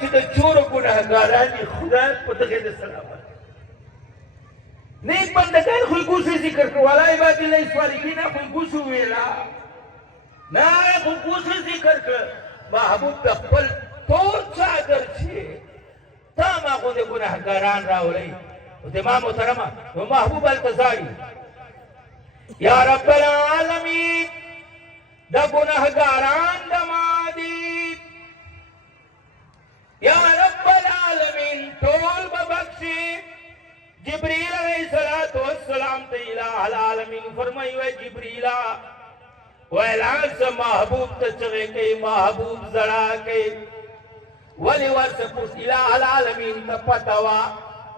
چې د چورو ګناهګاران دي خدای په دغې د سلامت نیک بندگان خو ګوشو ذکر کړو ولا عباد الله الصالحین خو ګوشو ویلا نه خو ګوشو ذکر کړ محبوب د خپل ټول څادر چې تا ما خو د ګناهګاران راوړئ او د ما محترمه نو محبوب هلته زاړي یا رب العالمین دا گناہگاران دمادی یا رب العالمین طول ببخشی جبریل علیہ السلام تے الہ العالمین فرمائی وے جبریلہ ویلان سے محبوب تچغے کے محبوب زڑا کے ولی ورس پرس الہ العالمین تا پتوا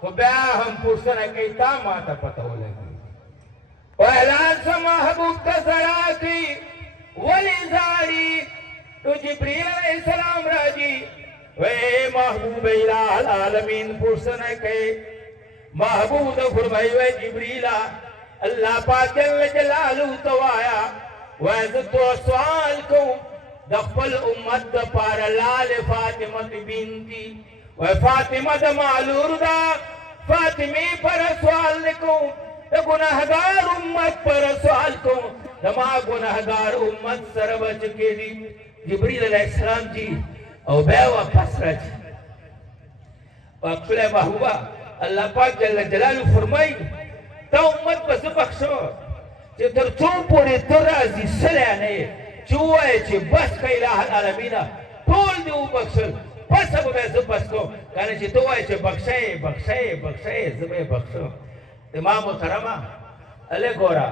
تو بیا ہم پرسنے کے تا ما تا پتو لگی ویلان سے محبوب تا زڑا کی ولی زاری تو جبریل علیہ السلام راجی وے محبوب الہ العالمین پرسنے کے محبوب فرمائی وے جبریلہ اللہ پاک جل جلالہ توایا ویسے تو سوال کو دخل امت دا پار لال فاطمہ بنتی وے فاطمہ دا معلور دا فاطمی پر سوال لکو دا گناہگار امت پر سوال کو دما گناہگار امت سر بچ کے دی جبریل علیہ السلام جی او بے واپس رج واقفل محبوبہ اللہ پاک جل جلالہ فرمائی تا امت بس بخشو چی تر چون پوری تر رازی سلیانے چوئے چی بس کا الہ العالمین طول دیو بخشل پس اب میں زبس کو کہنے چی تو آئے چی بخشے بخشے بخشے زبے بخشو امام محترمہ علیہ گورا